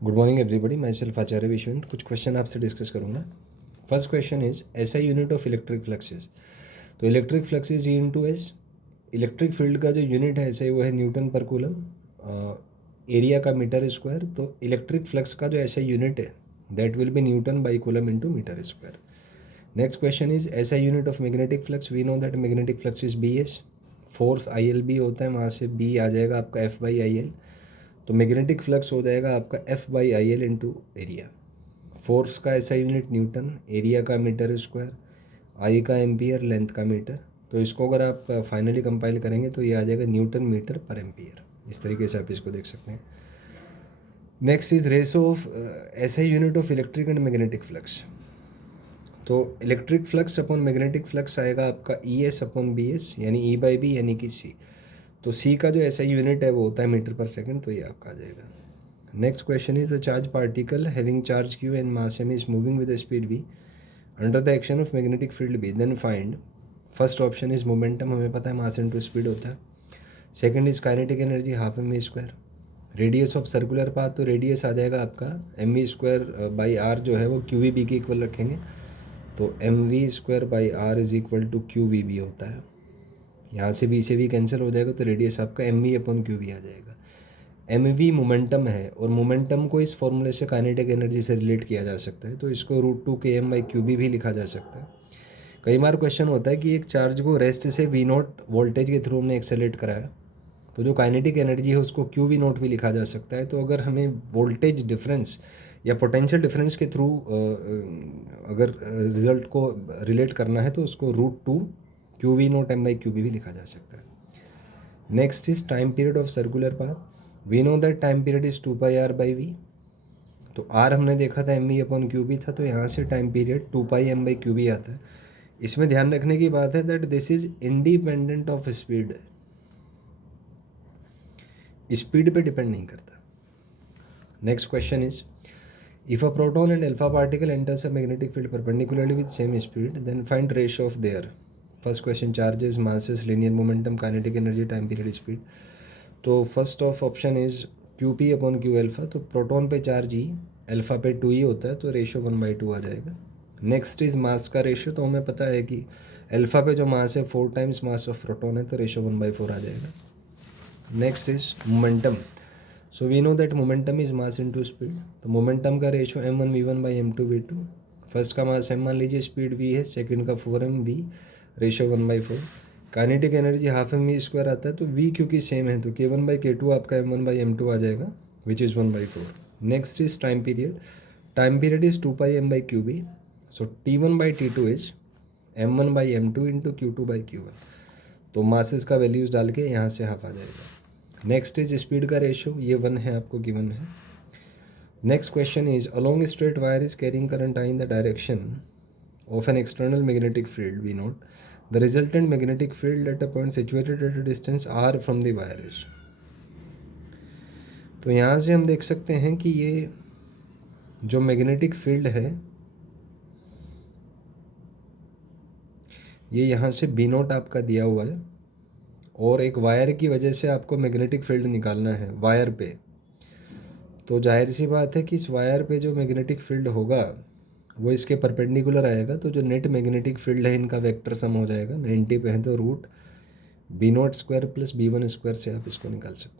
Good morning everybody, मैं self Acharya Vishwant. कुछ question आपसे डिस्कस करूंगा। First question is SI unit of electric flux is. तो electric flux is E into S. Electric field का जो unit है एसआई वो है न्यूटन पर कूलम, एरिया का मीटर स्क्वायर। तो इलेक्ट्रिक फ्लक्स का जो एसआई यूनिट है that will be newton by coulomb into metre square. Next question is SI unit of magnetic flux. We know that magnetic flux is B S. Force I L B होता है, वहाँ से B आ जाएगा आपका F by I L. तो magnetic flux हो जाएगा आपका F by I L into area. Force का ऐसा यूनिट न्यूटन, एरिया का मीटर स्क्वायर, आई का एम्पियर, लेंथ का मीटर। तो इसको अगर आप फाइनली कंपाइल करेंगे तो ये आ जाएगा न्यूटन मीटर पर एम्पियर। इस तरीके से आप इसको देख सकते हैं। नेक्स्ट इज रेशो ऑफ ऐसा unit of electric and magnetic flux. तो electric flux upon magnetic flux आएगा आपका E S upon B S, यानी ई बाई बी यानी कि सी। तो सी का जो ऐसा यूनिट है वो होता है मीटर पर सेकंड, तो ये आपका आ जाएगा। Next question is a charge particle having charge Q and mass M is moving with speed v under the action of magnetic field b, then find. First option is momentum, हमें पता है mass into speed होता है। Second is kinetic energy half M V square. Radius of circular path, तो radius आ जाएगा आपका M V square by R, जो है वो क्यू वी बी के इक्वल रखेंगे। तो M V square by R is equal to Q V B होता है। यहाँ से वी से वी कैंसिल हो जाएगा, तो रेडियस आपका M V upon Q V आ जाएगा। एम वी मोमेंटम है, और मोमेंटम को इस फॉर्मूले से काइनेटिक एनर्जी से रिलेट किया जा सकता है, तो इसको √2 के एम बाई क्यू भी लिखा जा सकता है। कई बार क्वेश्चन होता है कि एक चार्ज को रेस्ट से वी नॉट वोल्टेज के थ्रू हमने एक्सेलेरेट कराया, तो जो काइनेटिक एनर्जी है उसको क्यू वी नॉट भी लिखा जा सकता है। तो अगर हमें वोल्टेज डिफरेंस या पोटेंशियल डिफरेंस के थ्रू अगर रिजल्ट को रिलेट करना है तो उसको √2 Q V not M by Q भी लिखा जा सकता है। Next is time period of circular path. We know that time period is 2 pi R by V. तो आर हमने देखा था M V upon Q B था, तो यहाँ से time period 2 pi M by Q B आता है। इसमें ध्यान रखने की बात है that this is independent of speed, speed पे डिपेंड नहीं करता। Next question is if a proton and alpha particle enters a magnetic field perpendicularly with same speed, then find ratio of their. First question charges, masses, linear momentum, kinetic energy, time period, speed. तो first of option is Q P upon Q alpha. तो proton पे charge E, alpha पे 2 होता है, तो ratio 1/2 आ जाएगा। Next is mass का ratio. तो हमें पता है कि अल्फा पे जो मास है 4 टाइम्स मास ऑफ प्रोटॉन है, तो रेशियो 1/4 आ जाएगा। Next is momentum. So we know that momentum is mass into speed. तो मोमेंटम का ratio m1v1 by m2v2। First का मास m मान लीजिए, स्पीड v है, सेकंड का 4mv, ratio 1/4। Kinetic energy half M V square आता है, तो v क्योंकि सेम है तो k1/k2 आपका m1/m2 आ जाएगा, which is 1/4। Next is time period. Time period is 2 pi m by Q B. So t1/t2 is m1/m2 into q2/q1। तो मासेस का वैल्यूज़ डाल के यहाँ से हाफ आ जाएगा। नेक्स्ट इज स्पीड का रेशियो, ये 1 है, आपको गिवन है। Next question is along straight wire is carrying current I in the direction of an external magnetic field we note the resultant magnetic field at a point situated at a distance R from the wire is. तो यहाँ से हम देख सकते हैं कि ये जो मैग्नेटिक फील्ड है ये यहाँ से बी नोट आपका दिया हुआ है, और एक वायर की वजह से आपको मैग्नेटिक फील्ड निकालना है वायर पे। तो जाहिर सी बात है कि इस वायर पे जो मैग्नेटिक फील्ड होगा वो इसके परपेंडिकुलर आएगा, तो जो नेट मैग्नेटिक फील्ड है इनका वेक्टर सम हो जाएगा। 90 पे है तो √b0² प्लस b1² से आप इसको निकाल सकते हैं।